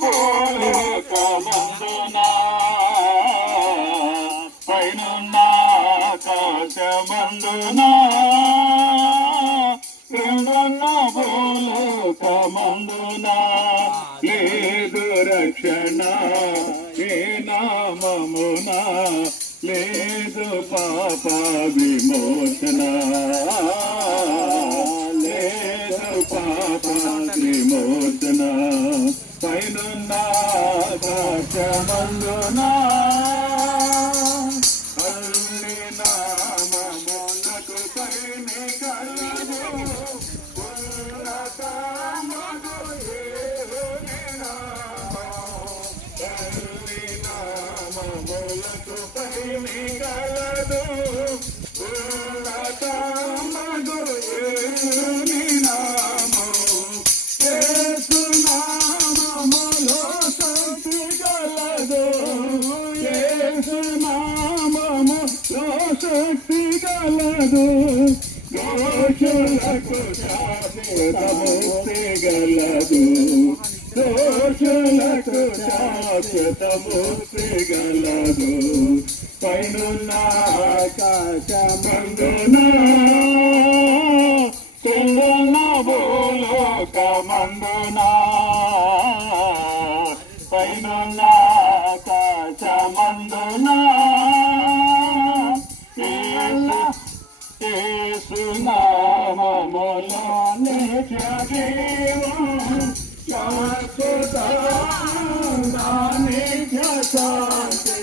భూలోకమందున పైనున్న ఆకాశమందున క్రిందున్న భూలోకమందున లేదు రక్షణ ఏ నామమున లేదు పాప విమోచన లేదు పాప విమోచన పైనున్న ఆకాశమందున అన్ని నామములకు పైనే కలదు ఉన్నతమగు యేహోవా నామము అన్ని నామములకు పైనే కలదు ఉన్నతమగు యేహోవా నామము యేసు నామములో శక్తి కలదు యేసు నామములో శక్తి కలదు దోషులకు శాశ్వత ముక్తి గలదు దోషులకు శాశ్వత ముక్తి గలదు పైనున్న ఆకాశమందున కిందున్న భూలోకమందున పైనున్న ఆకాశమందున యేసు నామములో నిత్య జీవం శాశ్వత నిత్య శాంతి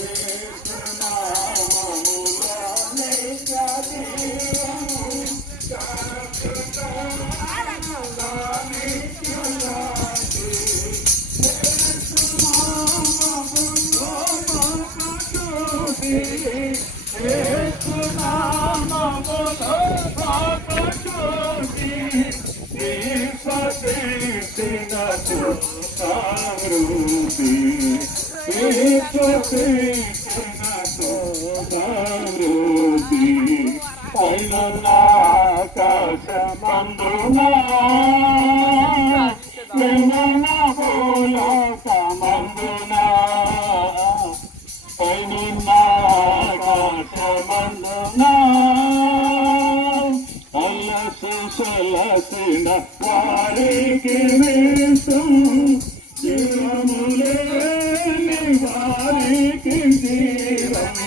యేసు నామములో నిత్య జీవం శాశ్వత నిత్య శాంతి యేసు నామములో పాపశుద్ధి యేసు నామములో పాపశుద్ధి యేసు సమృద్ధి యేసు సమృద్ధి పైనున్న ఆకాశమందున క్రిందున్న భూలోకమందున పైనున్న ఆకాశమందున అలసిన వారికి వేషం జీవములేని వారికి జీవం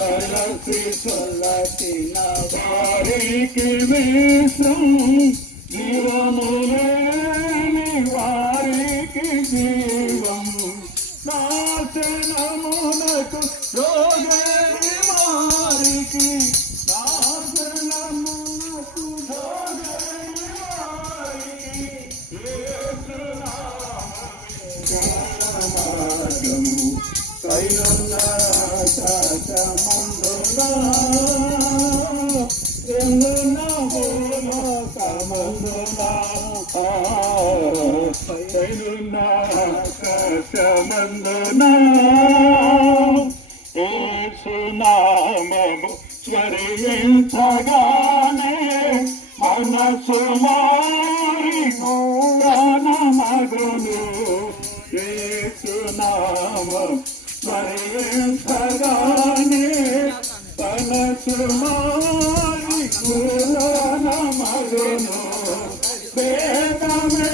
అలసిన వారికి వేషం జీవములేని వారికి జీవం నాశనమునకు యోగేని వారికి నాశనమునకు యోగేని వారికి యేసు నామము పైనున్న ఆకాశమందున క్రిందున్న భూలోకమందున పైనున్న ఆకాశమందున యేసు నామము స్మరించగానే మనసులో గానమగును యేసు నామం స్మరించగానే మనసులో గానమగును వేదమే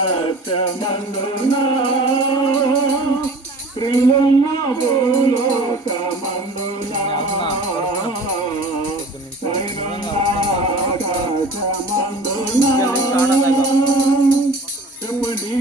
ఆకాశమందున క్రిందున్న భూలోకమందున పైనున్న ఆకాశమందున చెప్పండి.